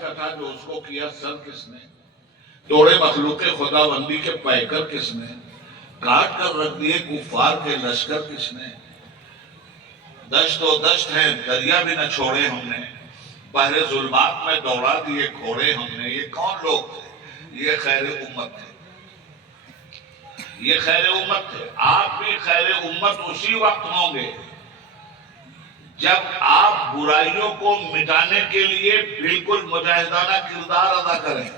کا تھا جو اس کو کیا سر کس نے؟ توڑے مخلوق خدا بندی کے پیکر کس نے؟ کاٹ کر رکھ دیے کفار کے لشکر کس نے؟ دشت و دشت ہے دریا بھی نہ چھوڑے ہم نے، بحر ظلمات میں دوڑا دیے گھوڑے ہم نے۔ یہ کون لوگ تھے؟ یہ خیر امت تھے، یہ خیر امت تھے۔ آپ بھی خیر امت اسی وقت ہوں گے جب آپ برائیوں کو مٹانے کے لیے بالکل مجاہدانہ کردار ادا کریں۔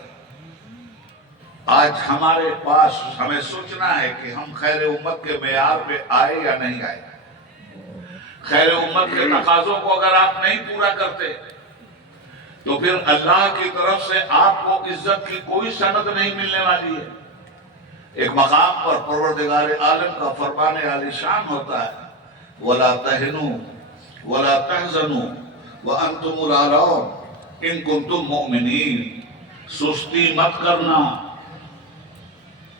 آج ہمارے پاس ہمیں سوچنا ہے کہ ہم خیر امت کے معیار پہ آئے یا نہیں آئے۔ خیر امت کے تقاضوں کو اگر آپ نہیں پورا کرتے تو پھر اللہ کی طرف سے آپ کو عزت کی کوئی سند نہیں ملنے والی ہے۔ ایک مقام پر پروردگار عالم کا فرمان عالی شان ہوتا ہے، وَلَا تَهِنُوا وَلَا تَحْزَنُوا وَأَنْتُمُ الْأَعْلَوْنَ إِن كُنتُم مُؤْمِنِينَ۔ سستی مت کرنا،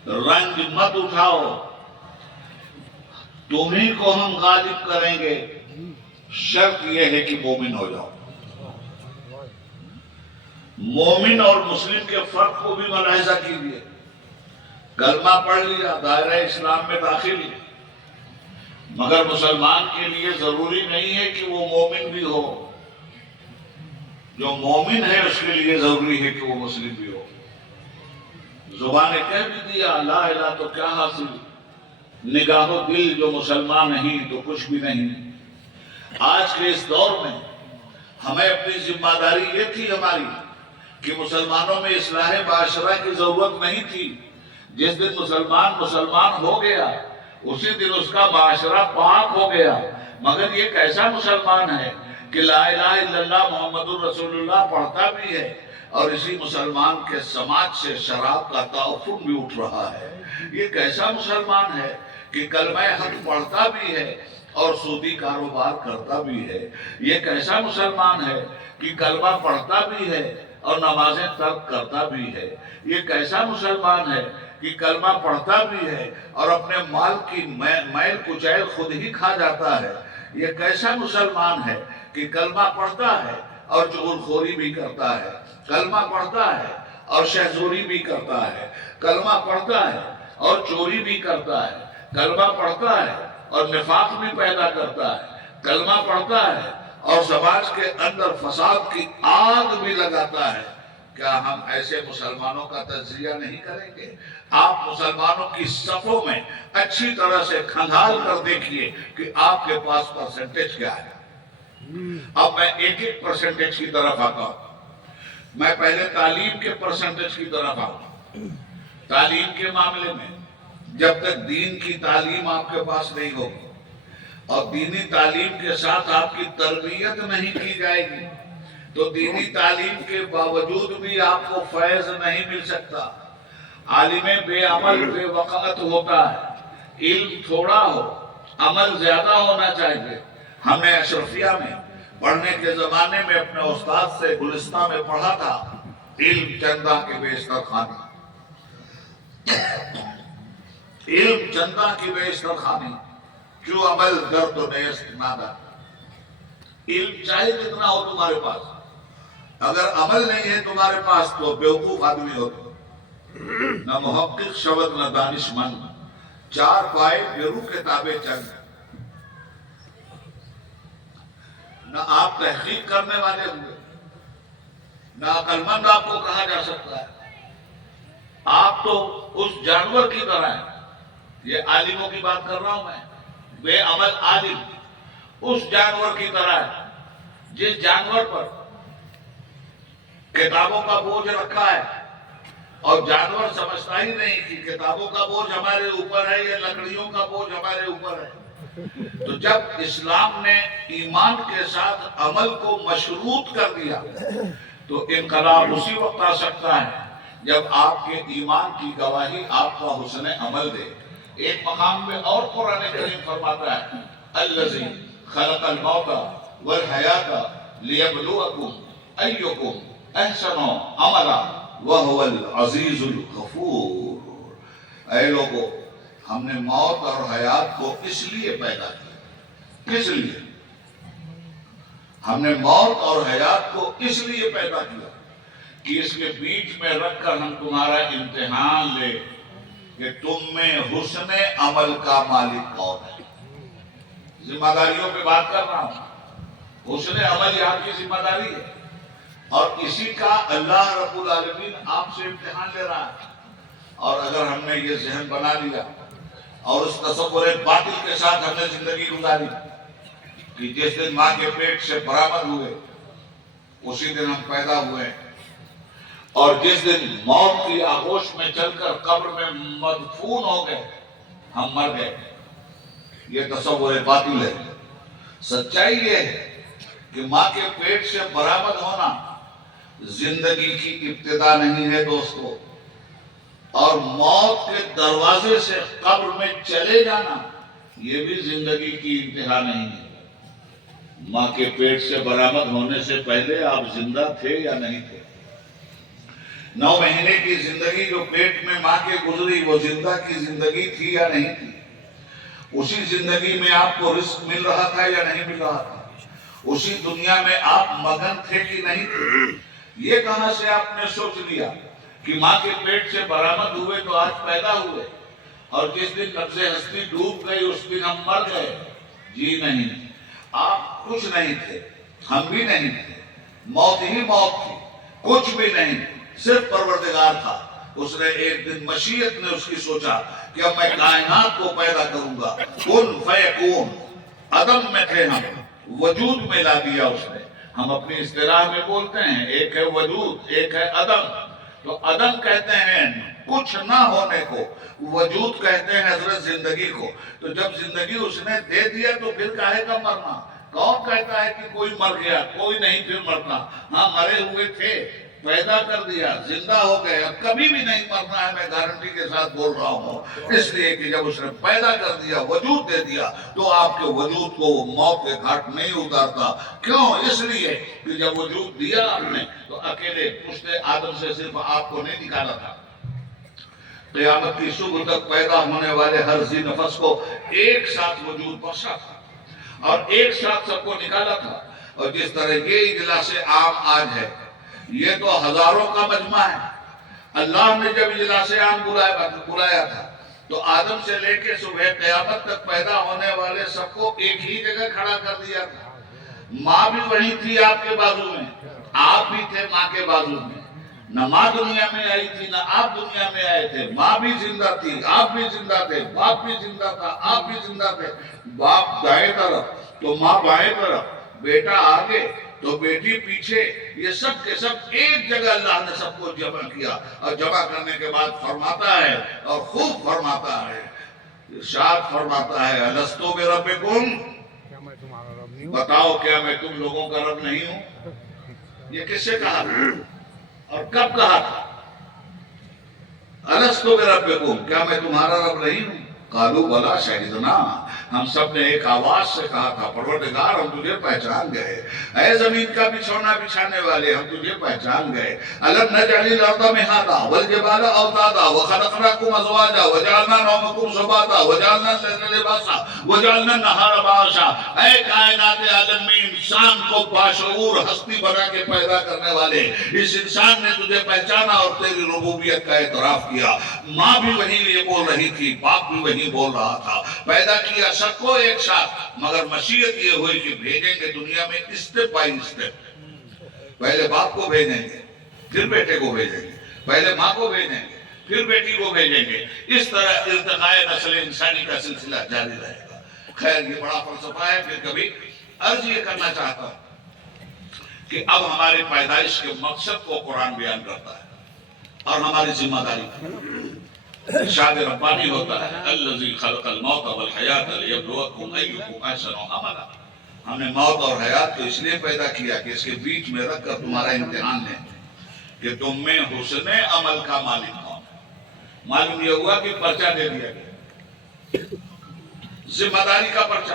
رنج مت اٹھاؤ، تمہیں کو ہم غالب کریں گے، شرط یہ ہے کہ مومن ہو جاؤ۔ مومن اور مسلم کے فرق کو بھی ملاحظہ کیجیے۔ کلمہ پڑھ لیا، دائرہ اسلام میں داخل ہے، مگر مسلمان کے لیے ضروری نہیں ہے کہ وہ مومن بھی ہو۔ جو مومن ہے اس کے لیے ضروری ہے کہ وہ مسلم بھی ہو۔ زبان کہہ بھی دیا لا الہ تو کیا حاصل، نگاہ و دل جو مسلمان نہیں تو کچھ بھی نہیں۔ آج کے اس دور میں ہمیں اپنی ذمہ داری یہ تھی ہماری کہ مسلمانوں میں اصلاح معاشرہ کی ضرورت نہیں تھی۔ جس دن مسلمان ہو گیا اسی دن اس کا معاشرہ پاک ہو گیا۔ مگر یہ کیسا مسلمان ہے کہ لا الہ الا اللہ محمد الرسول اللہ پڑھتا بھی ہے اور اسی مسلمان کے سماج سے شراب کا تعفن بھی اٹھ رہا ہے۔ یہ کیسا مسلمان ہے کہ کلمہ حق پڑھتا بھی ہے اور سودی کاروبار کرتا بھی ہے۔ یہ کیسا مسلمان ہے کہ کلمہ پڑھتا بھی ہے اور نمازیں ترک کرتا بھی ہے۔ یہ کیسا مسلمان ہے کہ کلمہ پڑھتا بھی ہے اور اپنے مال کی میل کچیل خود ہی کھا جاتا ہے۔ یہ کیسا مسلمان ہے کہ کلمہ پڑھتا ہے اور چغلخوری بھی کرتا ہے، کلمہ پڑھتا ہے اور شہزوری بھی کرتا ہے، کلمہ پڑھتا ہے اور چوری بھی کرتا ہے، کلمہ پڑھتا ہے اور نفاق بھی پیدا کرتا ہے، کلمہ پڑھتا ہے اور سماج کے اندر فساد کی آگ بھی لگاتا ہے۔ کیا ہم ایسے مسلمانوں کا تجزیہ نہیں کریں گے؟ آپ مسلمانوں کی صفوں میں اچھی طرح سے کھنگال کر دیکھیے کہ آپ کے پاس پرسنٹیج کیا ہے۔ اب میں ایک ایک پرسنٹیج کی طرف آتا ہوں۔ میں پہلے تعلیم کے پرسنٹیج کی طرف آؤں۔ تعلیم کے معاملے میں جب تک دین کی تعلیم آپ کے پاس نہیں ہوگی اور دینی تعلیم کے ساتھ آپ کی تربیت نہیں کی جائے گی تو دینی تعلیم کے باوجود بھی آپ کو فیض نہیں مل سکتا۔ عالم بے عمل بے وقت ہوتا ہے۔ علم تھوڑا ہو، عمل زیادہ ہونا چاہیے۔ ہم نے اشرفیہ میں پڑھنے کے زمانے میں اپنے استاد سے گلستان میں پڑھا تھا، علم چندہ کے بیشتر خانی، علم چندہ کی بیشتر خانی، جو عمل در تو نیست نادا۔ علم چاہے جتنا ہو تمہارے پاس، اگر عمل نہیں ہے تمہارے پاس تو بیوقوف آدمی ہو تم۔ نہ محقق شود نہ دانش مند، چار پائے گرو کتابیں چند۔ نہ آپ تحقیق کرنے والے ہوئے، نہ عقل مند آپ کو کہا جا سکتا ہے۔ آپ تو اس جانور کی طرح ہیں۔ یہ عالموں کی بات کر رہا ہوں میں، بے عمل عالم اس جانور کی طرح ہے جس جانور پر کتابوں کا بوجھ رکھا ہے اور جانور سمجھتا ہی نہیں کہ کتابوں کا بوجھ ہمارے اوپر ہے یا لکڑیوں کا بوجھ ہمارے اوپر ہے۔ تو جب اسلام نے ایمان کے ساتھ عمل کو مشروط کر دیا تو انقلاب اسی وقت آ سکتا ہے جب آپ کے ایمان کی گواہی آپ کا حسن عمل دے۔ ایک مقام میں اور قرآن کریم فرماتا ہے الذی خلق الموت والحیات لیبلوکم ایکم احسن عملا وہو العزیز الغفور۔ اے لوگو، ہم نے موت اور حیات کو اس لیے پیدا کیا۔ کس لیے؟ ہم نے موت اور حیات کو اس لیے پیدا کیا کہ اس کے بیچ میں رکھ کر ہم تمہارا امتحان لے کہ تم میں حسن عمل کا مالک کون ہے۔ ذمہ داریوں پہ بات کر رہا ہوں، حسن عمل یہاں کی ذمہ داری ہے، اور اسی کا اللہ رب العالمین آپ سے امتحان لے رہا ہے۔ اور اگر ہم نے یہ ذہن بنا لیا اور اس تصور باطل کے ساتھ ہم نے زندگی گزاری کہ جس دن ماں کے پیٹ سے برآمد ہوئے اسی دن ہم پیدا ہوئے، اور جس دن موت کی آغوش میں چل کر قبر میں مدفون ہو گئے ہم مر گئے، یہ تصور باطل ہے۔ سچائی یہ ہے کہ ماں کے پیٹ سے برآمد ہونا زندگی کی ابتدا نہیں ہے دوستو، اور موت کے دروازے سے قبر میں چلے جانا یہ بھی زندگی کی انتہا نہیں ہے۔ ماں کے پیٹ سے برآمد ہونے سے پہلے آپ زندہ تھے یا نہیں تھے؟ 9 مہینے کی زندگی جو پیٹ میں ماں کے گزری وہ زندہ کی زندگی تھی یا نہیں تھی؟ اسی زندگی میں آپ کو رزق مل رہا تھا یا نہیں مل رہا تھا؟ اسی دنیا میں آپ مگن تھے کہ نہیں تھے؟ یہ کہاں سے آپ نے سوچ لیا کہ ماں کے پیٹ سے برآمد ہوئے تو آج پیدا ہوئے، اور جس دن نبض ہستی ڈوب گئی اس دن ہم مر گئے؟ جی نہیں، آپ کچھ نہیں تھے، ہم بھی نہیں تھے، موت ہی موت تھی، کچھ بھی نہیں، صرف پروردگار تھا۔ اس نے ایک دن مشیت نے اس کی سوچا کہ اب میں کائنات کو پیدا کروں گا، کن فیکون، عدم میں تھے ہم، وجود میں لا دیا اس نے۔ ہم اپنی اصطلاح میں بولتے ہیں ایک ہے وجود، ایک ہے عدم۔ تو عدم کہتے ہیں کچھ نہ ہونے کو، وجود کہتے ہیں حضرت زندگی کو۔ تو جب زندگی اس نے دے دیا تو پھر کاہے کا مرنا؟ کون کہتا ہے کہ کوئی مر گیا؟ کوئی نہیں پھر مرنا۔ ہاں مرے ہوئے تھے، پیدا کر دیا، زندہ ہو گئے، اب کبھی بھی نہیں مرنا ہے، میں گارنٹی کے ساتھ بول رہا ہوں۔ اس لیے کہ جب اس نے پیدا کر دیا، وجود دے دیا، تو آپ کے وجود کو وہ موت کے گھاٹ نہیں اتارتا۔ کیوں؟ اس لیے کہ جب وجود دیا آپ نے تو اکیلے پشت آدم سے صرف آپ کو نہیں نکالا تھا، قیامت کی صبح تک پیدا ہونے والے ہر ذی نفس کو ایک ساتھ وجود بخشا تھا اور ایک ساتھ سب کو نکالا تھا۔ اور جس طرح یہ اجلاس عام آج ہے، یہ تو ہزاروں کا مجمع ہے۔ اللہ نے جب اجلاس عام بلایا تھا تو آدم سے لے کے صبح قیامت تک پیدا ہونے والے سب کو ایک ہی جگہ کھڑا کر دیا تھا۔ ماں بھی وہی تھی آپ کے بازو میں، آپ بھی تھے ماں کے بازو میں۔ نہ ماں دنیا میں آئی تھی نہ آپ دنیا میں آئے تھے، ماں بھی زندہ تھی، آپ بھی زندہ تھے، باپ بھی زندہ تھا، آپ بھی زندہ تھے۔ باپ دائیں طرف تو ماں بائیں طرف، بیٹا آگے تو بیٹی پیچھے، یہ سب کے سب ایک جگہ اللہ نے سب کو جمع کیا، اور جمع کرنے کے بعد فرماتا ہے اور خوب فرماتا ہے، ارشاد فرماتا ہے الستو بربکم، بتاؤ کیا میں تم لوگوں کا رب نہیں ہوں؟ یہ کس سے کہا تھا اور کب کہا تھا؟ الستو بربکم، کیا میں تمہارا رب نہیں ہوں؟ قالوا بلا شہدنا، ہم سب نے ایک آواز سے کہا تھا پروردگار ہم تجھے پہچان گئے، اے زمین کا بچھونا بچھانے والے ہم تجھے پہچان گئے۔ الم نجعل الارض مہادا والجبال اوتادا وخلقناکم ازواجا وجعلنا نومکم سباتا وجعلنا اللیل لباسا وجعلنا النہار معاشا، اے کائنات عالم میں انسان کو باشعور ہستی بنا کے پیدا کرنے والے اس انسان نے تجھے پہچانا اور تیری ربوبیت کا اعتراف کیا۔ ماں بھی وہی یہ بول رہی تھی، باپ بھی وہی بول رہا تھا، پیدا کیا سب کو ایک ساتھ، مگر مشیت یہ ہوئی کہ بھیجیں گے دنیا میں اسٹیپ بائی اسٹیپ۔ پہلے باپ کو بھیجیں گے، پھر بیٹے کو بھیجیں گے، پہلے ماں کو بھیجیں گے، پھر بیٹی کو بھیجیں گے۔ اس طرح ارتقاء نسل انسانی کا سلسلہ جاری رہے گا۔ خیر یہ بڑا فلسفہ ہے، پھر کبھی عرض یہ کرنا چاہتا ہوں کہ اب ہماری پیدائش کے مقصد کو قرآن بیان کرتا ہے اور ہماری ذمہ داری ارشاد ربانی ہوتا ہے الذی خلق الموت والحیات لیبلوکم ایکم احسن عملا، ہم نے موت اور حیات کو اس لیے پیدا کیا کہ اس کے بیچ میں رکھ کر تمہارا امتحان لیں کہ تم میں حسن عمل کا مالک کون ہے۔ معلوم یہ ہوا کہ پرچہ دے دیا گیا، ذمہ داری کا پرچہ۔